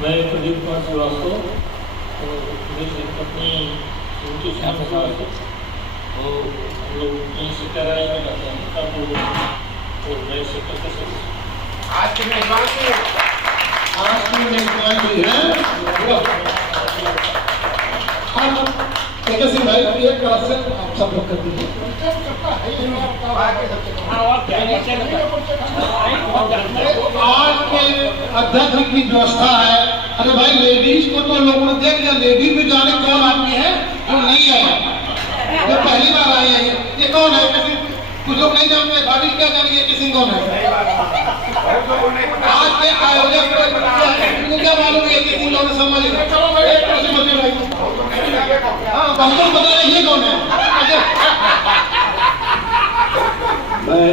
मैं प्रदीप कुमार श्रीवास्तव और मेरी पत्नी उनकी शादी और हम लोग कहीं सेक्टर में रहते हैं तब वो नए सेक्टर के सदस्य आज की मेजबान भी है तेजस्वी भाई एक तरह से आप सब लोग कर दीजिए। आज के अध्यक्ष की व्यवस्था है। अरे भाई लेडीज को तो लोगों ने देख लिया, लेडीज भी जाने कौन आदमी है जो नहीं है, जो पहली बार आई है। ये कौन है? किसी कुछ लोग नहीं जानते, भाभी क्या जानेंगे किसी कौन है? आज के आयोजक को क्या मालूम है किसी लोगों ने समझ लिया। हाँ बहुतों को पता है ये कौन है। मैं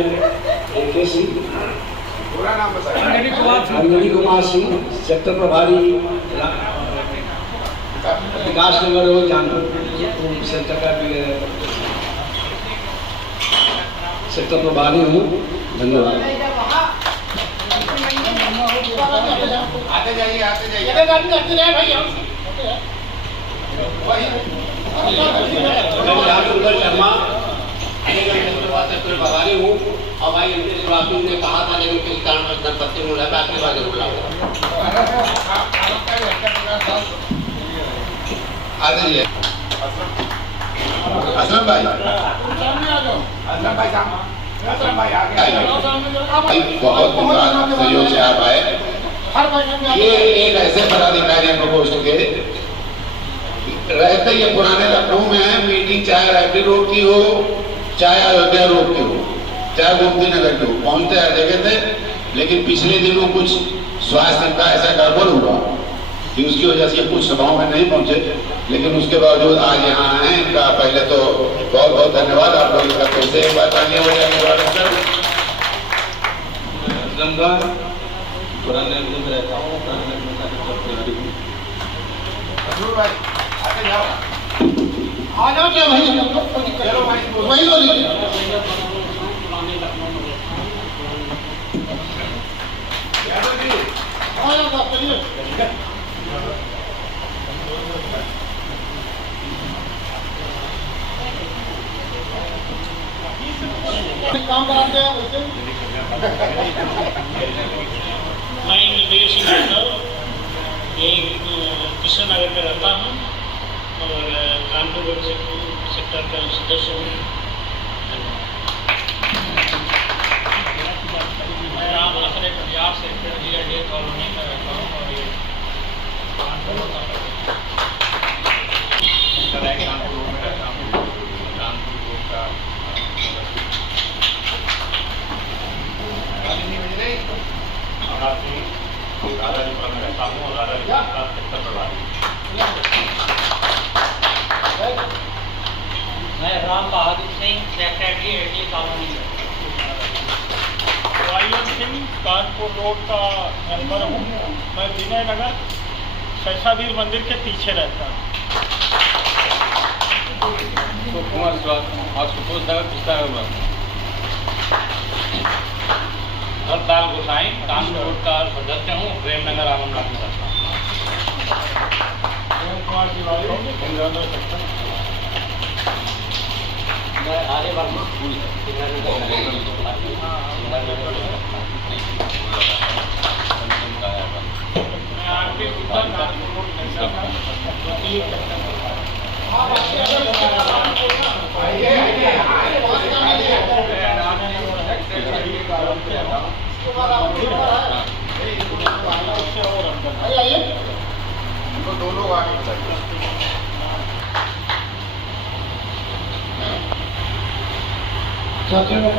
अंजनी कुमार सिंह, सेक्टर प्रभारी विकास नगर और जानपुर सेक्टर का सेक्टर प्रभारी हूँ। धन्यवाद। आते जाइए शर्मा प्रभारी हूँ और भाई श्रीवास्तव ने कहा था लेकिन किसी कारण गणपति में रहता आपके बाद आ जाइए असलम भाई बहुत धन्यवाद सहयोग से आप आए। ये एक ऐसे पदाधिकारी हमको पोस्ट के रहते ये पुराने लखनऊ में है। मीटिंग चाहे रायपुर रोड की हो चाहे अयोध्या रोड की हो चाहे गोमती नगर की हो, पहुंचते हर जगह थे। लेकिन पिछले दिनों कुछ स्वास्थ्य का ऐसा गड़बड़ हुआ कि उसकी वजह से कुछ सभाओं में नहीं पहुंचे, लेकिन उसके बावजूद आज यहाँ आए। इनका पहले तो बहुत बहुत धन्यवाद। आप लोग इसका फिर से एक बार तालियां हो जाएंगे। पुराने में रहता हूँ, आ जाओ क्या भाई, चलो भाई वही बोलिए। काम कराते हैं मैं निर्देश एक कृष्ण नगर में रहता हूँ और कानपुर रोड सेक्टर का सदस्य हूँ। मैं राम आश्रय पंजाब सेक्टर डे कॉलोनी में रहता हूँ और ये कानपुर में रहता हूँ। कानपुर रोड का राधापुरा में रहता हूँ और राधापुरा का सेक्टर प्रभारी। मैं Ram Bahadur Singh, secretary AD colony में। वायन सिंह, कानपुर रोड का मेंबर हूँ। मैं विनय नगर शैसावीर मंदिर के पीछे रहता हूँ। कुमार और सुपोष नगर पिछला हुआ हरदाल गोसाई, कानपुर रोड का सदस्य हूँ। प्रेमनगर आलमबाग में रहता हूँ। मैं आर्यवर्ग स्कूल दो लोग आगे साथियों,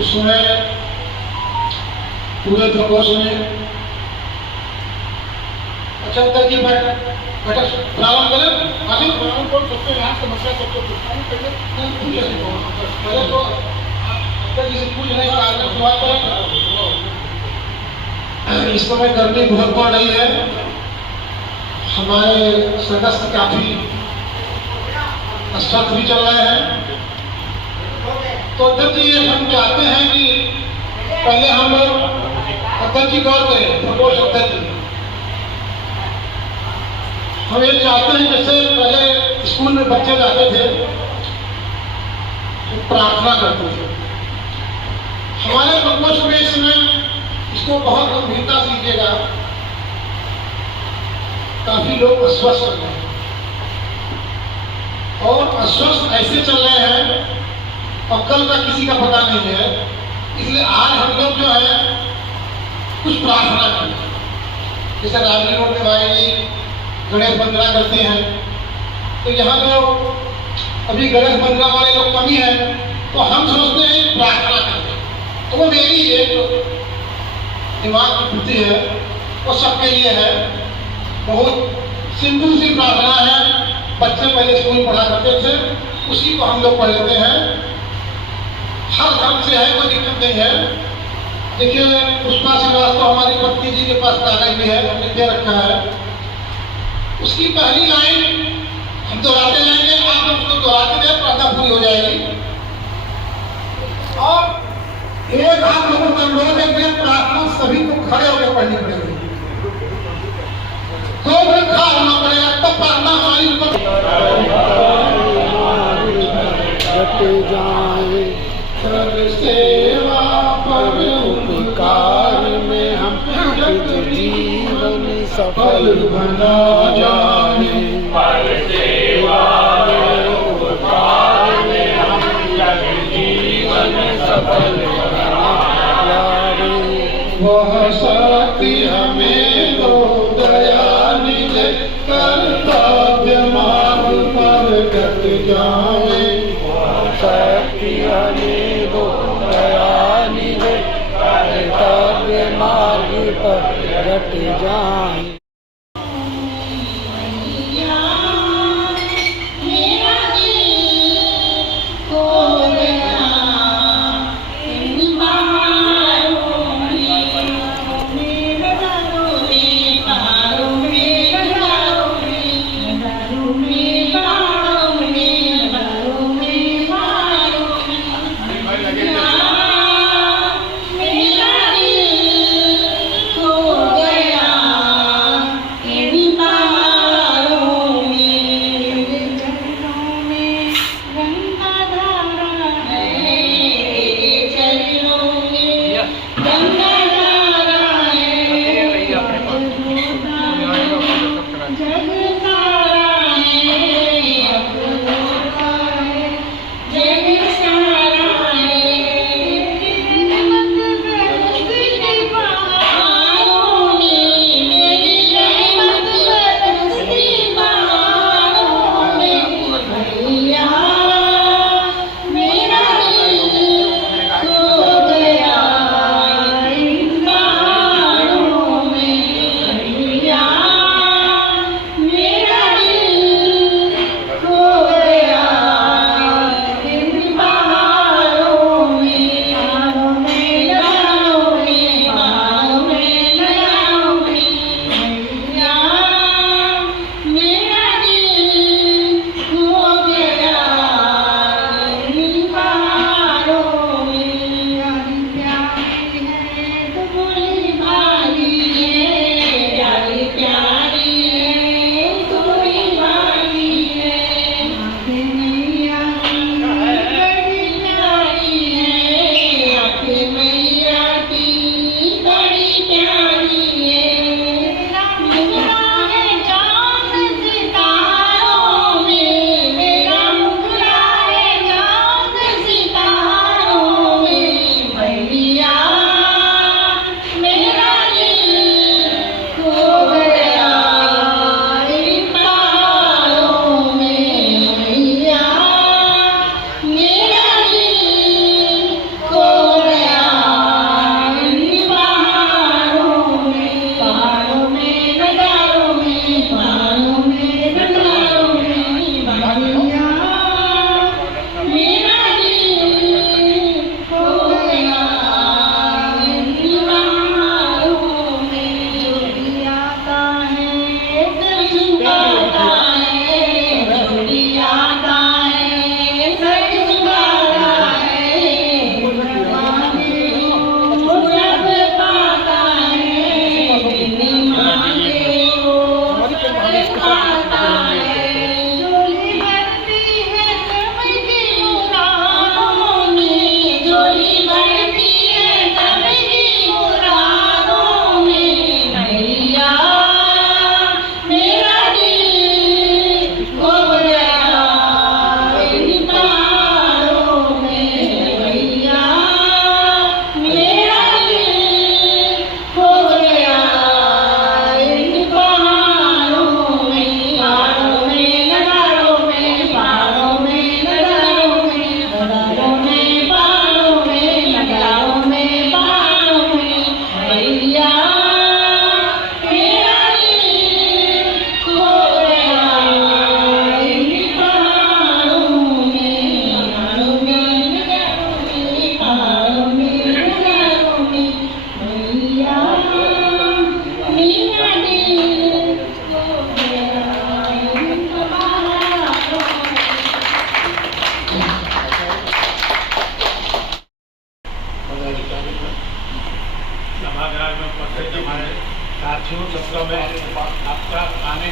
इसमें पूरे प्रकोष्ठ में अच्छा होता है कि बेटा प्रारंभ करें। मालिक प्रारंभ कौन सबसे यहाँ समस्या सबसे पहले तो किसी पूछ नहीं कार्यक्रम शुरुआत करें। इस समय गर्मी बहुत बढ़ रही है, हमारे सदस्य काफी अस्वस्थ भी चल रहे हैं। तो अध्यक्ष जी हम चाहते हैं कि पहले हम लोग अध्यक्ष जी गौर करें, प्रकोष्ठ अध्यक्ष जी हम ये चाहते हैं, जैसे पहले स्कूल में बच्चे जाते थे तो प्रार्थना करते थे। हमारे प्रकोष्ठ में इस समय इसको बहुत गंभीरता से लीजिएगा, काफी लोग अस्वस्थ चल रहे हैं और अस्वस्थ ऐसे चल रहे हैं और कल का किसी का पता नहीं है। इसलिए आज हम लोग जो है कुछ प्रार्थना करें। जैसे राजगीर रोड में भाई जी गणेश वंदना करते हैं, तो यहाँ तो अभी गणेश वंदना वाले लोग कमी है, तो हम सोचते हैं प्रार्थना करते हैं। तो वो मेरी एक दिमाग की बुद्धि है, वो सबके लिए है। बहुत सिंपल सी प्रार्थना है। बच्चे पहले स्कूल पढ़ा करते थे, उसी को हम लोग पढ़ लेते हैं। हर धर्म से है, कोई दिक्कत नहीं है। देखिए पुष्पा श्रीवास्तव हमारी पत्नी जी के पास कागज भी है, हमने दे रखा है। उसकी पहली लाइन हम दोहराते जाएंगे, आप लोग उसको दोहराते जाए, प्रार्थना पूरी हो जाएगी। और एक आप लोगों का अनुरोध है कि प्रार्थना सभी को खड़े होकर पढ़नी पड़ेगी, तो भी खड़ा होना पड़ेगा, तब प्रार्थना हमारी ऊपर सेवा पर उपकार में हम जीवन सफल बना जाए। सेवा में उपकार में हम जीवन सफल बना जाए। वह शक्ति हमें दो दयानिधि, कर्तव्य मार्ग पर डट जाए। शक्ति हमें दो दयानिधि, कर्तव्य मार्ग पर डट जाए। पदाधिकारी सभागार में उपस्थित हमारे साथियों, सबका मैं आपका आने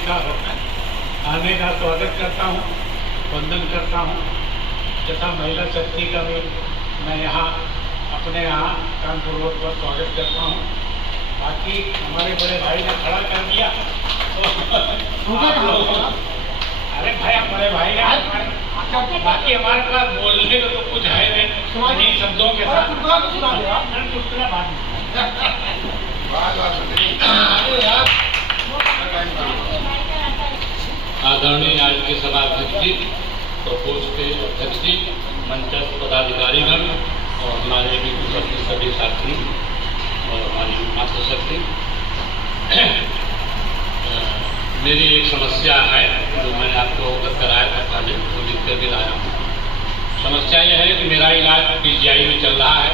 का स्वागत करता हूँ, वंदन करता हूँ तथा महिला शक्ति का भी मैं यहाँ अपने यहाँ कानपुर रोड पर स्वागत करता हूँ। बाकी हमारे बड़े भाई ने खड़ा कर दिया अरे भाई आप बड़े भाई हैं, बाकी हमारे पास बोलने को तो कुछ है नहीं, इन्हीं शब्दों के साथ आदरणीय आज के सभा अध्यक्ष जी, प्रकोष्ठ के अध्यक्ष जी, मंचस्थ पदाधिकारीगण और हमारे भी उपस्थित सभी साथी और हमारी मातृशक्ति, मेरी एक समस्या है जो मैंने आपको अवगत कराया था पहले, तो लिख कर भी लाया हूँ। समस्या यह है कि मेरा इलाज PGI में चल रहा है।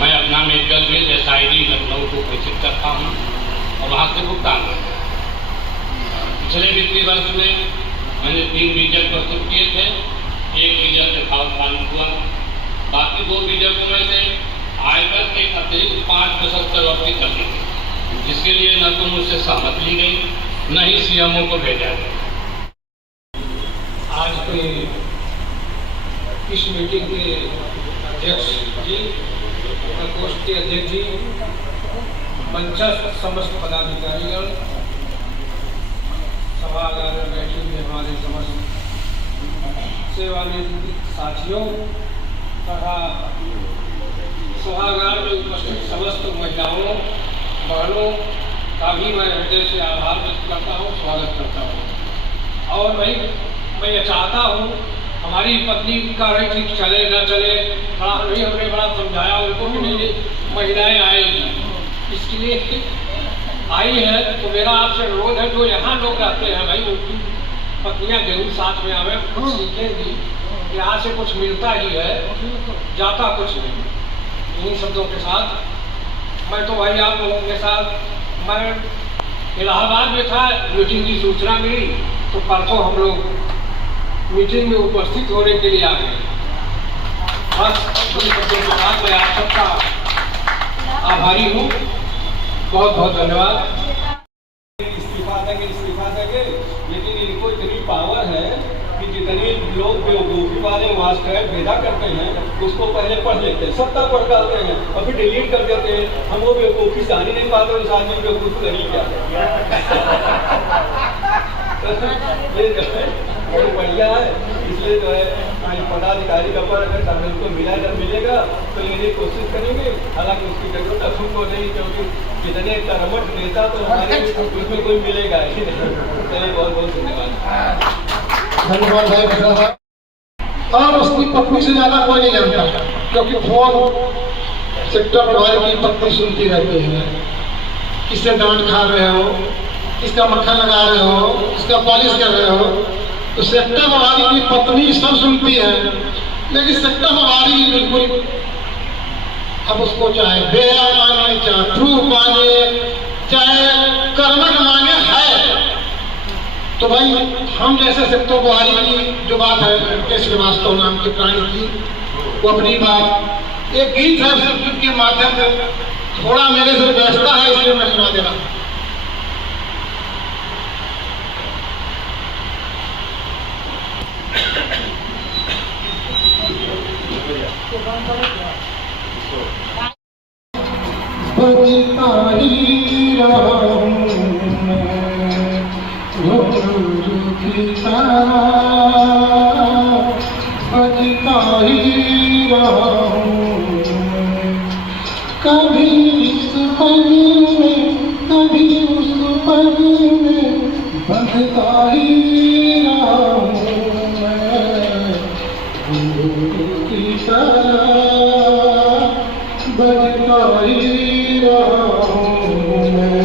मैं अपना मेडिकल बिल SID लखनऊ को प्रेषित करता हूँ और वहाँ से भुगतान करता हूँ। पिछले वित्तीय वर्ष में मैंने 3 वीजल प्रस्तुत किए थे, 1 वीजल यथावत पालन हुआ, बाकी 2 वीजल में से आयकर के अतिरिक्त 5% कटौती करनी थी, जिसके लिए न तो मुझसे सहमति ली गई न ही CMO को भेजा गया। आज के इस मीटिंग के अध्यक्ष जी, प्रकोष्ठ के अध्यक्ष जी, मंचस्थ समस्त पदाधिकारीगण, सभागार में बैठे हुए हमारे समस्त सेवानिवृत्त साथियों तथा सभागार में उपस्थित समस्त महिलाओं बहनों का भी मैं हृदय से आभार व्यक्त करता हूँ, स्वागत करता हूँ। और मैं ये चाहता हूँ, हमारी पत्नी कह रही थी चले न चले, बड़ा नहीं हमने बड़ा समझाया उनको कि नहीं महिलाएं आएगी, इसके लिए आई है। तो मेरा आपसे अनुरोध है, जो यहाँ लोग रहते हैं भाई उनकी पत्नियाँ जरूर साथ में आवे, कुछ सीखेंगी। यहाँ से कुछ मिलता ही है, जाता कुछ नहीं। इन्हीं शब्दों के साथ मैं तो भाई आप लोगों के साथ, मैं इलाहाबाद में था, मीटिंग की सूचना मिली तो परसों हम लोग मीटिंग में उपस्थित होने के लिए आ गए। बस इन्हीं शब्दों के साथ मैं आप सबका आभारी हूँ, बहुत बहुत धन्यवाद। इस्तीफा देंगे, लेकिन इनको इतनी पावर है कि जितने लोग बेवकूफ़ी वाले मास्टर भेजा करते हैं उसको पहले पढ़ लेते हैं, सबका पढ़ डालते हैं और फिर डिलीट कर देते हैं। हम वो बेवकूफ़ी जान ही नहीं पाते इस आदमी बेवकूफ़ी नहीं क्या ये जो है बहुत बढ़िया है। इसलिए जो है पदाधिकारी का पर अगर सब उनको मिला जब मिलेगा तो लेने की कोशिश करेंगे। हालांकि उसकी जरूरत हमको नहीं, क्योंकि कितने कर्मठ नेता तो हमारे उसमें कोई मिलेगा ही नहीं। चलिए बहुत बहुत धन्यवाद। धन्यवाद भाई साहब। और उसकी पत्नी से ज्यादा कोई नहीं जानता, क्योंकि फोन सेक्टर प्रभारी की पत्नी सुनती रहती है, किससे डांट खा रहे हो, किसका मक्खन लगा रहे हो, किसका पॉलिश कर रहे हो। तो सेक्टर प्रभारी की पत्नी सब सुनती है, लेकिन सेक्टर प्रभारी बिल्कुल, अब उसको चाहे बेरा मांगे, चाहे प्रूफ मांगे, चाहे कर्मठ मांगे, है। तो भाई हम जैसे सेक्टर प्रभारी की जो बात है, के श्रीवास्तव नाम के प्राणी की, वो अपनी बात एक गीत है के माध्यम से थोड़ा मेरे से बैठता है, इसलिए मैं सुना दे रहा हूँ। बजता ही रहूं बजता ही रहूं, कभी इस पग में कभी उस पग में, बजता ही रहूं की तरह, बजता ही रहूं मैं।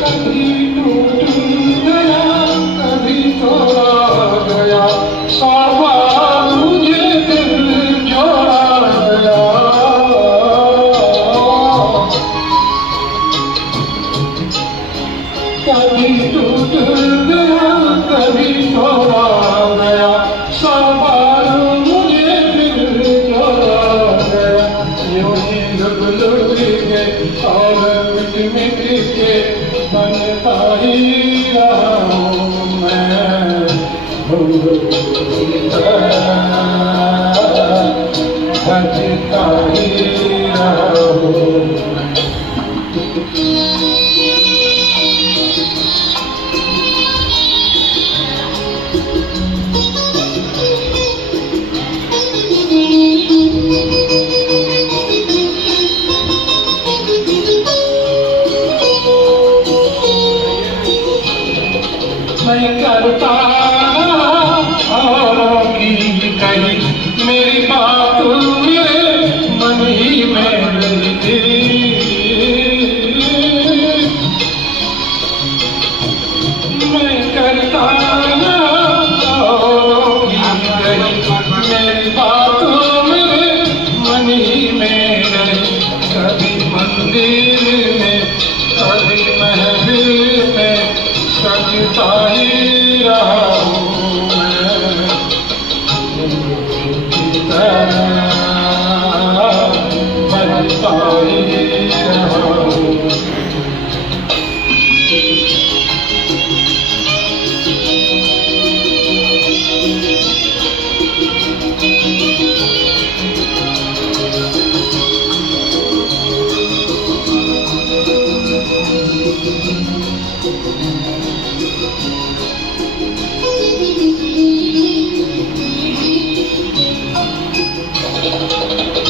कभी कभी टूट गया कभी तोड़ा गया, सौ बार मुझे फिर जोड़ा गया। यूं ही लुट लुट के और मिट मिट के बनता ही रहा हूँ मैं, बचता ही रहा हूँ। मैं करता औरों की कही मेरी बात मेरे मन ही में रही थी। मैं करता औरों की कही मेरी बात मेरे मन ही में रही। कभी मंदिर में कभी महफिल में सजता ही रहा हूँ मैं, की तरह बजता ही रहा हूँ।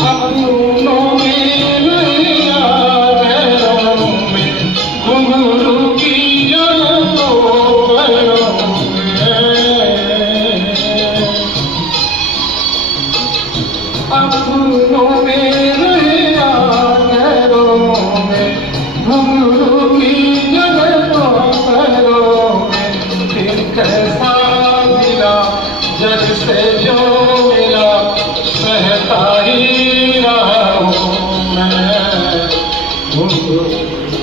अपनों में नैया गैरों में घुंघरू की जड़ों पैरों में। अपनों में नैया गैरों में घुंघरू की जड़ों पैरों में। फिर कैसा मिला जग से जो मिला सहता ही रहा हूँ मैं,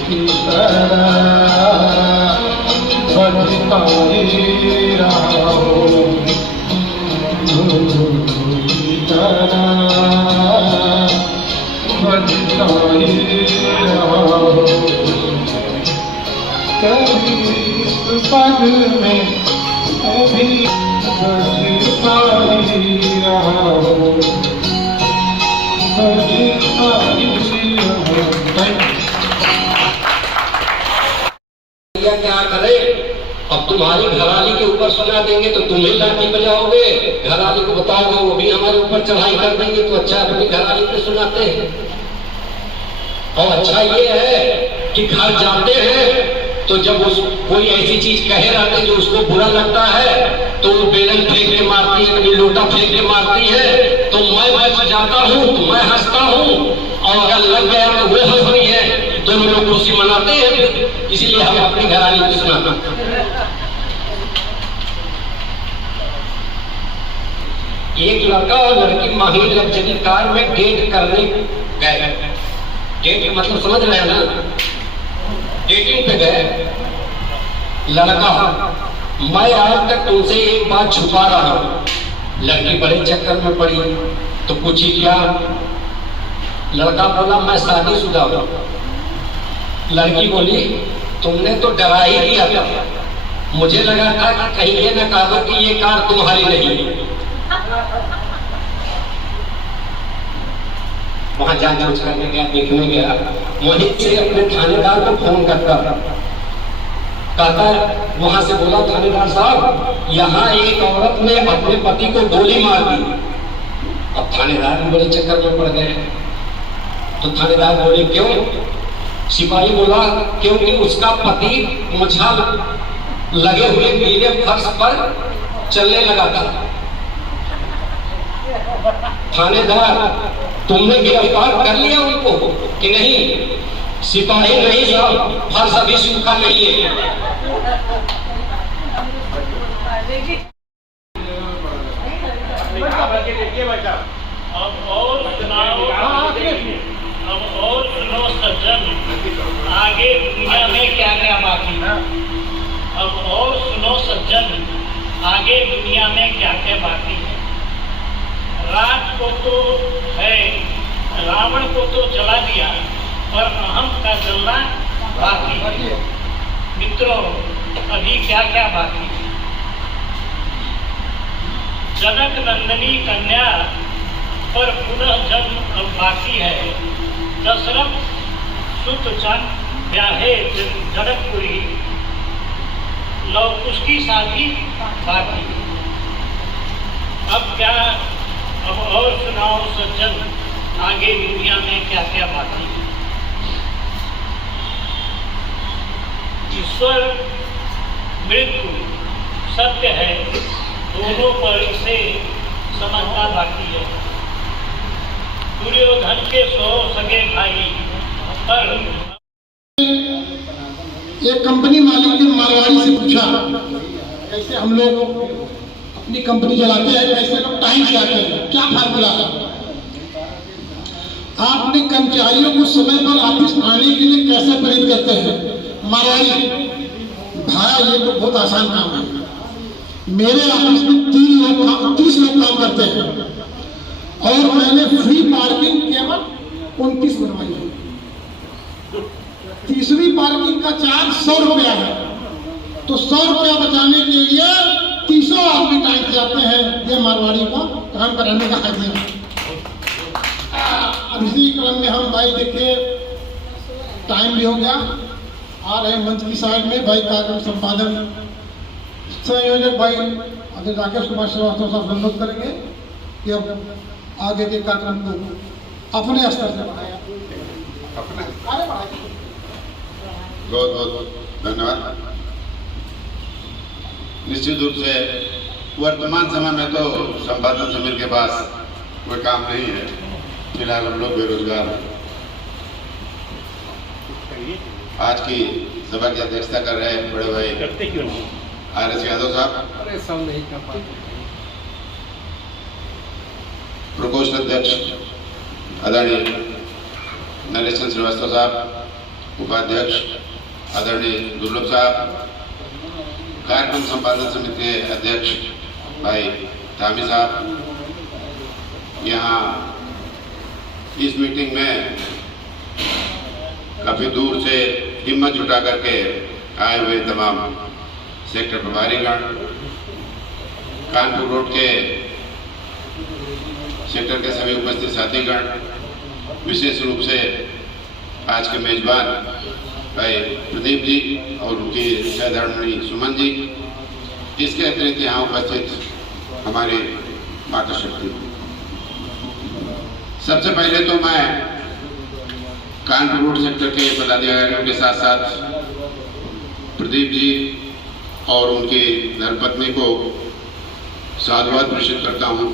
की तरह बजता ही रहा हूँ, की तरह बजता ही रहा हूँ। कभी इस पग में कभी बजता ही रहा हूँ, बजता ही रहा हूँ। क्या करे, अब तुम्हारी घरवाली के ऊपर सुना देंगे तो तुम ही लाठी बजाओगे, घरवाली को बताओगे वो भी हमारे ऊपर चढ़ाई कर देंगे, तो अच्छा अपनी घरवाली पे सुनाते हैं। और अच्छा ये है कि घर जाते हैं तो जब उस कोई ऐसी चीज कहे रहते जो उसको बुरा लगता है तो वो बेलन फेंक के मारती है, कभी लोटा फेंक के मारती है, तो मैं बच जाता हूँ, मैं हंसता हूँ, और अगर लग गया तो वो हंस रही है, दोनों लोग खुशी मनाते हैं। इसीलिए हम अपनी घरवाली को सुनाते हैं। एक लड़का और लड़की माही लग्जरी कार में डेट करने गए। डेट मतलब समझ रहे हैं ना, डेटिंग पे गए। लड़का, मैं आज तक तुमसे एक बात छुपा रहा हूं। लड़की बड़े चक्कर में पड़ी तो पूछी क्या? लड़का बोला मैं शादीशुदा हूं। लड़की बोली तुमने तो डरा ही दिया था, मुझे लगा था कि कहीं ये न कह दो कि ये कार तुम्हारी नहीं है। वहां जांच करने गया, देखने गया, वहीं से अपने थानेदार को फोन करता, कहता वहां से बोला थानेदार साहब यहाँ एक औरत ने अपने पति को गोली मार दी। अब थानेदार भी बड़े चक्कर में पड़ गए। तो थानेदार बोले क्यों? सिपाही बोला क्योंकि उसका पति मुझा लगे हुए गीले फर्श पर चलने लगा था। थानेदार तुमने गिरफ्तार कर लिया उनको कि नहीं? सिपाही नहीं साहब, फर्श अभी सूखा नहीं है। अब और सुनो सज्जन, आगे दुनिया में क्या क्या बाकी ना अब और सुनो सज्जन, आगे दुनिया में क्या क्या बाकी है। रात को तो है, रावण को तो जला दिया, पर अहम का जलना बाकी है। मित्रों, अभी क्या क्या बाकी है। जनक नंदनी कन्या पर पुनः जन्म अब बाकी है। दशरथ सुत चंद ब्याहे जनकपुरी, लव उसकी शादी बाकी है। अब क्या, अब और सुनाओ सज्जन, आगे दुनिया में क्या क्या बाकी है। ईश्वर मृत्यु सत्य है, दोनों पर इसे समझना बाकी है। दुर्योधन के 100 सगे भाई पर एक कंपनी मालिक ने मारवाड़ी से पूछा, कैसे हम लोग अपनी कंपनी चलाते हैं, कैसे लोग टाइम से आते हैं, क्या फार्मूला है। आप अपने कर्मचारियों को समय पर ऑफिस आने के लिए कैसे प्रेरित करते हैं। मारवाड़ी, भाई ये तो बहुत आसान काम है। मेरे ऑफिस में 30 लोग काम करते हैं और मैंने फ्री पार्किंग केवल 29 बनवाई है। तीसरी पार्किंग का चार्ज 100 रुपया है, तो 100 रुपया बचाने के लिए 300 आदमी टाइम से आते हैं। ये मारवाड़ी को काम कराने का आइडिया है। अब इसी क्रम में हम भाई देखिए, टाइम भी हो गया, आ रहे मंच की साइड में भाई कार्यक्रम संपादन संयोजक भाई अजय राकेश कुमार श्रीवास्तव साहब अनुरोध करेंगे कि अब आगे के कार्यक्रम को अपने स्तर से बढ़ाया, आगे बढ़ाइए। बहुत बहुत धन्यवाद। निश्चित रूप से वर्तमान समय में तो संपादन समिति के पास कोई काम नहीं है, फिलहाल हम लोग बेरोजगार हैं। आज की सभा की अध्यक्षता कर रहे हैं बड़े भाई RS यादव साहब, प्रकोष्ठ अध्यक्ष आदरणीय नरेश चंद्र श्रीवास्तव साहब, उपाध्यक्ष आदरणीय दुर्लभ साहब, कार्यक्रम संपादन समिति के अध्यक्ष भाई धामी साहब, यहाँ इस मीटिंग में काफी दूर से हिम्मत जुटा करके आए हुए तमाम सेक्टर प्रभारीगण, कानपुर रोड के सेक्टर के सभी उपस्थित साथीगण, विशेष रूप से आज के मेजबान भाई प्रदीप जी और उनकी सहधर्मणी सुमन जी, इसके अतिरिक्त यहाँ उपस्थित हमारी माता शक्ति। सबसे पहले तो मैं कानपुर रोड सेक्टर के पदाधिकारियों के साथ साथ प्रदीप जी और उनकी धर्मपत्नी को साधुवाद प्रेषित करता हूँ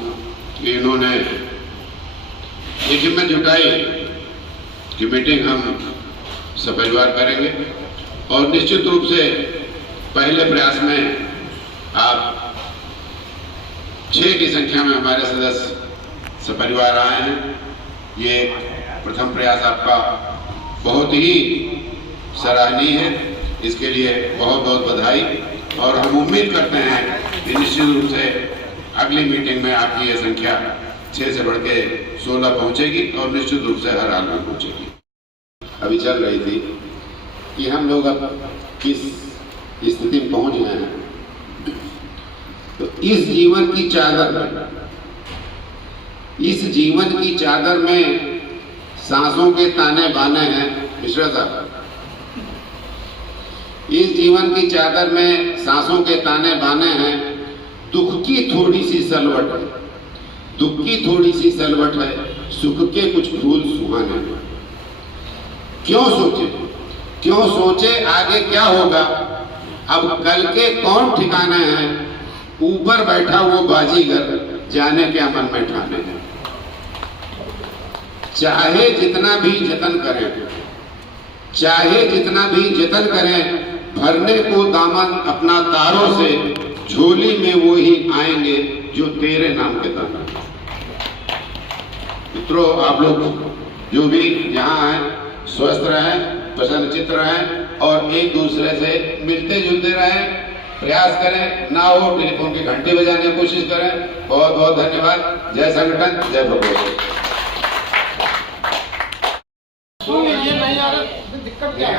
कि इन्होंने एक हिम्मत जुटाई कि मीटिंग हम सपरिवार करेंगे, और निश्चित रूप से पहले प्रयास में आप 6 की संख्या में हमारे सदस्य सपरिवार आए हैं। ये प्रथम प्रयास आपका बहुत ही सराहनीय है, इसके लिए बहुत बहुत बधाई। और हम उम्मीद करते हैं कि निश्चित रूप से अगली मीटिंग में आपकी ये संख्या 6 से बढ़ के 16 पहुंचेगी और निश्चित रूप से हर हाल में पहुंचेगी। अभी चल रही थी कि हम लोग अब किस स्थिति में पहुंच गए हैं। तो इस जीवन की चादर में सांसों के ताने बाने हैं मिश्रा साहब। इस जीवन की चादर में सांसों के ताने बाने हैं, दुख की थोड़ी सी सलवट है, दुख की थोड़ी सी सलवट है, सुख के कुछ फूल सुहाने हैं। क्यों सोचे आगे क्या होगा, अब कल के कौन ठिकाने हैं, ऊपर बैठा वो बाजीगर जाने क्या मन में ठाने हैं। चाहे जितना भी जतन करें, भरने को दामन अपना तारों से, झोली में वो ही आएंगे जो तेरे नाम के दामन। मित्रों, आप लोग जो भी यहाँ आए, स्वस्थ रहें, प्रसन्नचित्त रहें और एक दूसरे से मिलते जुलते रहें, प्रयास करें, ना हो टेलीफोन की घंटी बजाने की कोशिश करें। बहुत बहुत धन्यवाद। जय संगठन, जय प्रकोष्ठ। सुन लीजिए, नहीं आ रहा, दिक्कत क्या है?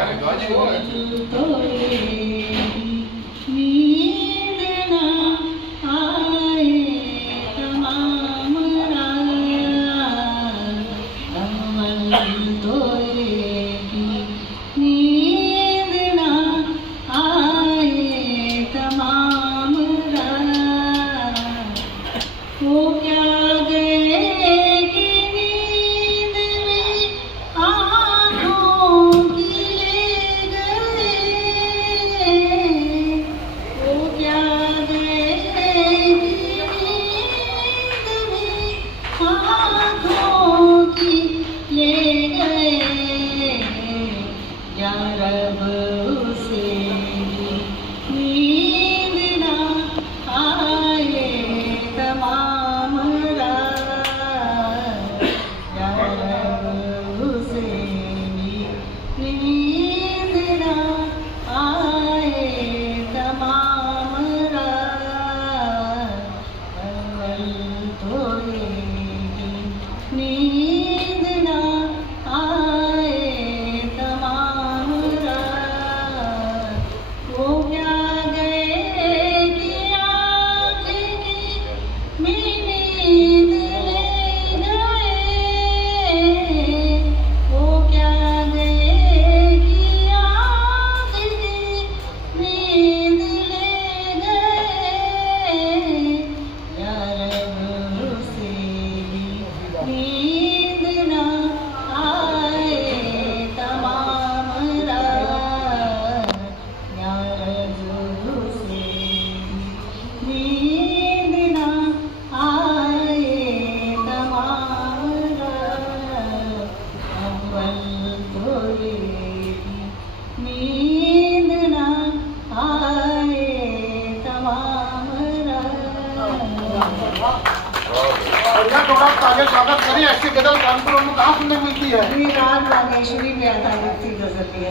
आगे स्वागत करिए। ऐसी गजल कानपुर में कहाँ सुनने को मिलती है? राज बागेश्वरी में आधारित थी गजल है।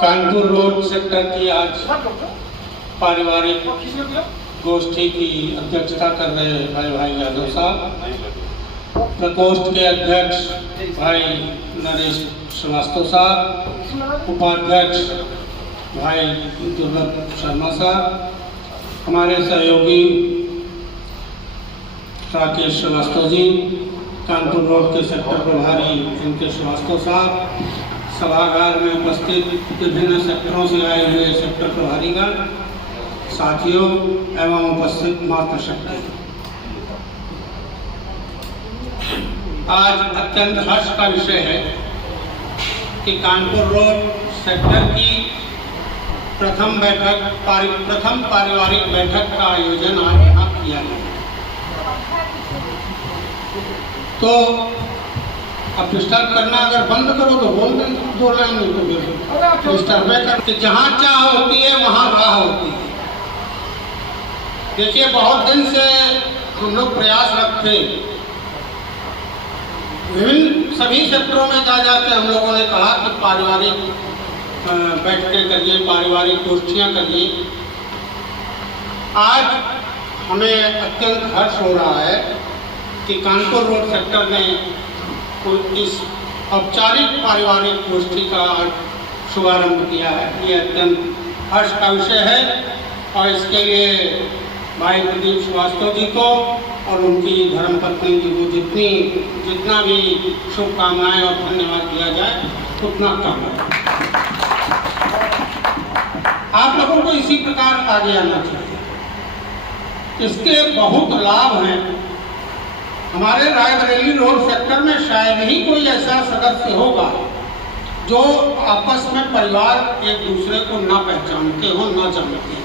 कानपुर रोड सेक्टर की आज पारिवारिक गोष्ठी की अध्यक्षता कर रहे भाई यादव साहब, प्रकोष्ठ के अध्यक्ष भाई नरेश श्रीवास्तव साहब, उपाध्यक्ष भाई दुर्लभ शर्मा साहब, हमारे सहयोगी राकेश श्रीवास्तव जी, कानपुर रोड के सेक्टर प्रभारी इनके श्रीवास्तव साहब, सभागार में उपस्थित विभिन्न सेक्टरों से आए हुए सेक्टर प्रभारीगण, साथियों एवं उपस्थित मातृशक्ति, आज अत्यंत हर्ष का विषय है कि कानपुर रोड सेक्टर की प्रथम पारिवारिक बैठक का आयोजन आज यहाँ किया गया। तो अब डिस्टर्ब करना अगर बंद करो तो बोल दें, दो लाइन नहीं तो डिस्टर्ब करके जहाँ चाह होती है वहाँ राह होती है। देखिए, बहुत दिन से हम लोग प्रयास रखते, विभिन्न सभी सेक्टरों में जा जाके हम लोगों ने कहा कि पारिवारिक बैठकें करिए, पारिवारिक गोष्ठियाँ करिए। आज हमें अत्यंत हर्ष हो रहा है कि कानपुर रोड सेक्टर ने इस औपचारिक पारिवारिक गोष्ठी का शुभारंभ किया है। ये अत्यंत हर्ष का विषय है और इसके लिए भाई प्रदीप श्रीवास्तव जी को और उनकी धर्मपत्नी जी को जितना भी शुभकामनाएं और धन्यवाद दिया जाए उतना कम है। आप लोगों को इसी प्रकार आगे आना चाहिए। इसके बहुत लाभ हैं। हमारे रायबरेली रोड सेक्टर में शायद ही कोई ऐसा सदस्य होगा जो आपस में परिवार एक दूसरे को ना पहचानते हो, ना जानते हो।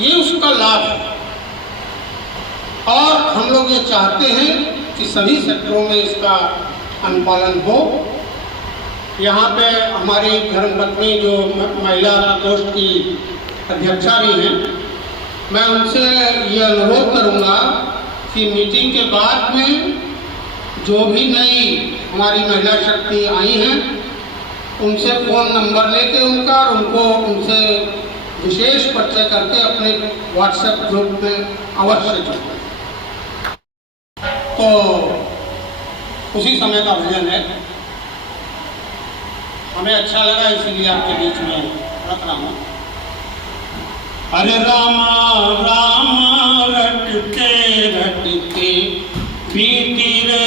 ये उसका लाभ है और हम लोग ये चाहते हैं कि सभी सेक्टरों में इसका अनुपालन हो। यहाँ पे हमारी धर्मपत्नी जो महिला प्रकोष्ठ की अध्यक्षा भी हैं, मैं उनसे ये अनुरोध करूँगा कि मीटिंग के बाद में जो भी नई हमारी महिला शक्ति आई हैं उनसे फ़ोन नंबर लेके उनका और उनसे विशेष परिचय करके अपने व्हाट्सएप ग्रुप में अवश्य जुड़ें। तो उसी समय का भजन है, हमें अच्छा लगा इसलिए आपके बीच में रख रहा हूँ। अरे रामा रामा रटते रटते बीती रे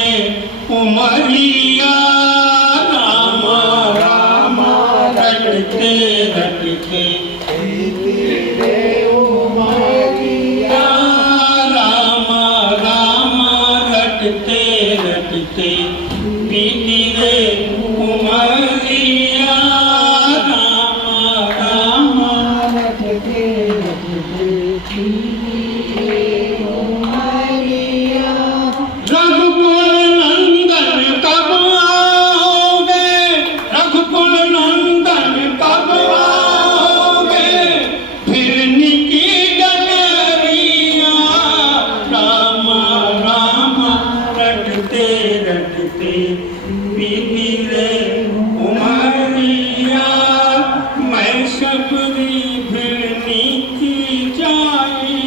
उमरिया, रामा रामा रटते रटते बीती रे उमरिया, रामा रामा रटते रटते बीती रे उमरिया, रामा रामा रटते रघुकुल नंदन कब आओगे, रघुकुल नंदन कब आओगे, फिरनी की डगरिया, राम राम रटते रटते बीती रे उमरिया, मैं सबरी फिरनी की जाई,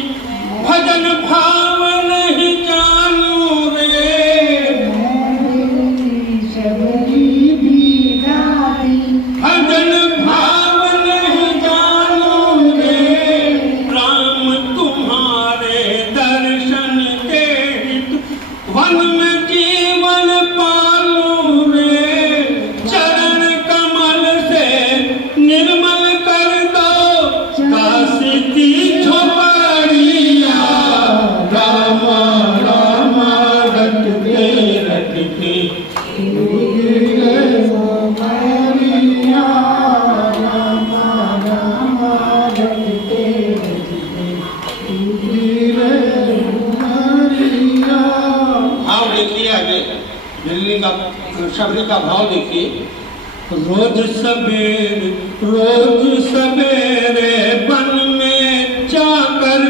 भजन भाव नहीं जानू रे, भजन भाव नहीं जानू रे, राम तुम्हारे दर्शन के हित वन में जीवन पालू रे, चरण कमल से निर्मल कर दो काशी की झोपड़िया, राम राम रटते रटते भाव देखिए आगे, दिल्ली का शबरी का भाव देखिए। रोज सवेरे वन में जाकर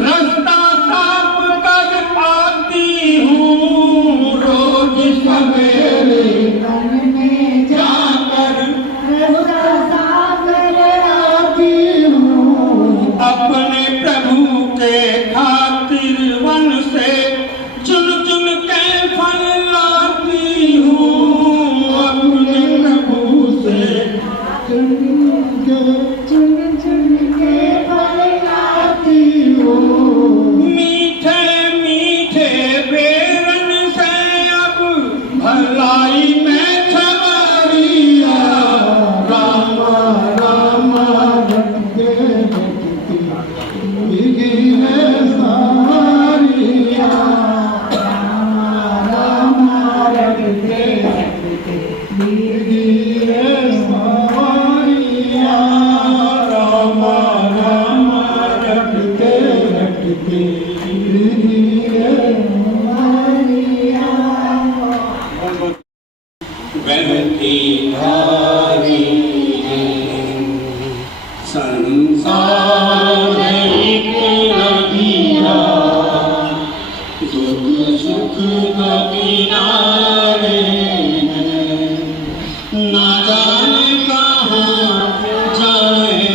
रास्ता साफ कर आती हूँ, रोज सवेरे वन में जाकर रास्ता साफ कर आती हूँ, अपने प्रभु के खातिर वन से चुन चुन के फल लाती हूँ, अपने प्रभु से मीठे मीठे बेरन से अब भलाई में छवरिया, राम राम रटते रटते भीगी में सारिया, राम राम रटते रटते भीगी में सारिया, राम राम रटते रटते भीगी में सारिया, बहती धारी संसार एक नदिया, दुख सुख का किनारे ना जाने कहाँ जाए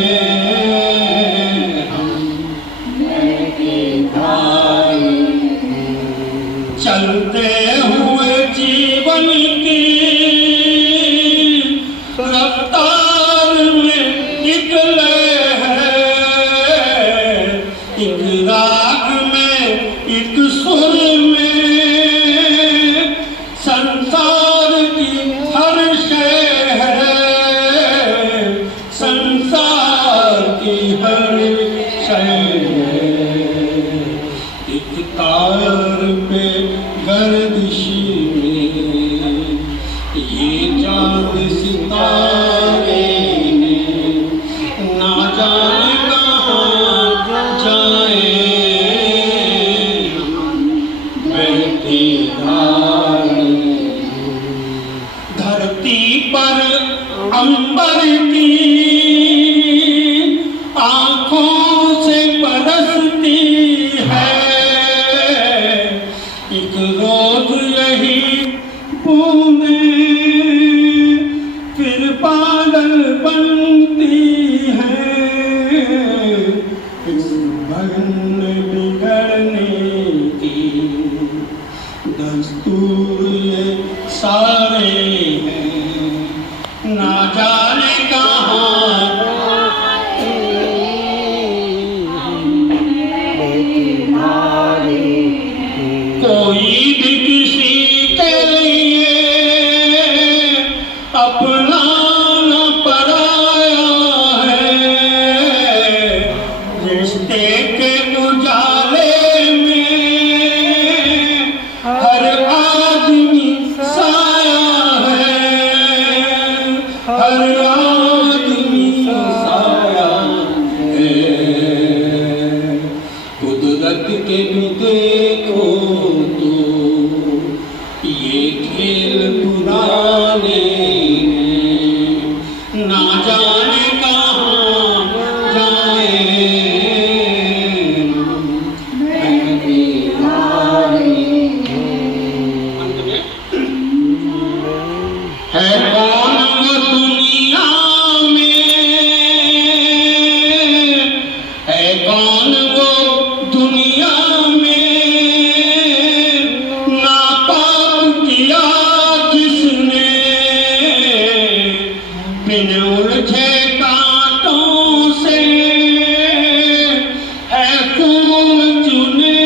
हम, बहती धारी चलते हुए जीवन की रफ्तार में निकले हैं, एक राग में एक सुर में, संसार की हर शय है, संसार की हर शय है, एक तार पे गर्दिशी में ये चांद सितारे ने ना जाने कहाँ जाए, बहती धारी धरती पर अंबर की आँखों से बरसती है, एक रोज यही पागल बनती है इस भगन बिगड़ने की दस्तूर ये सारे हैं ना जाने कहाँ कोई भी किसी के लिए अपना न पराया है रिश्ते के उजाले में हर आदमी साया है हर आदमी साया है कुदरत के भी देखो तो ये खेल पुराने ना जाने कहाँ जाए है कौन वो दुनिया में है कौन वो दुनिया में नापाक किया जिसने बिन उलझे कांटों से है फूल चुने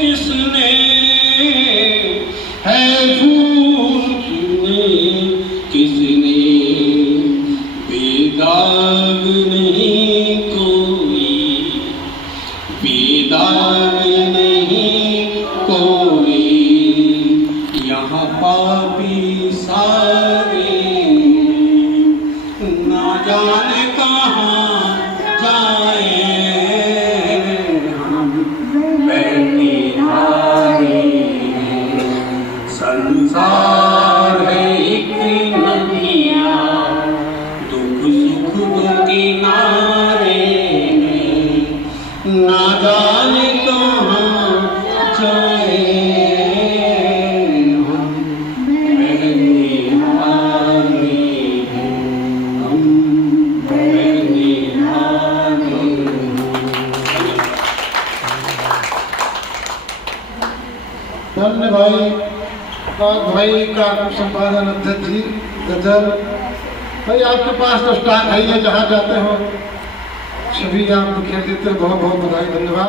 किसने है फूल चुने किसने बेदाग नहीं कोई बेदाग नहीं कोई यहाँ पापी सारे ना जाने कहाँ जाए हम बैठे हारे संसार है एक नदिया दुख सुख के किनारे ना जाने कहाँ जाए हम बहने हारे हम बहने हारे धन्य भाई भाई का संपादन अध्यक्ष जी गजल भाई आपके पास तो स्टॉक है जहाँ जाते हो सभी आप खेल देते हो बहुत बहुत बधाई धन्यवाद।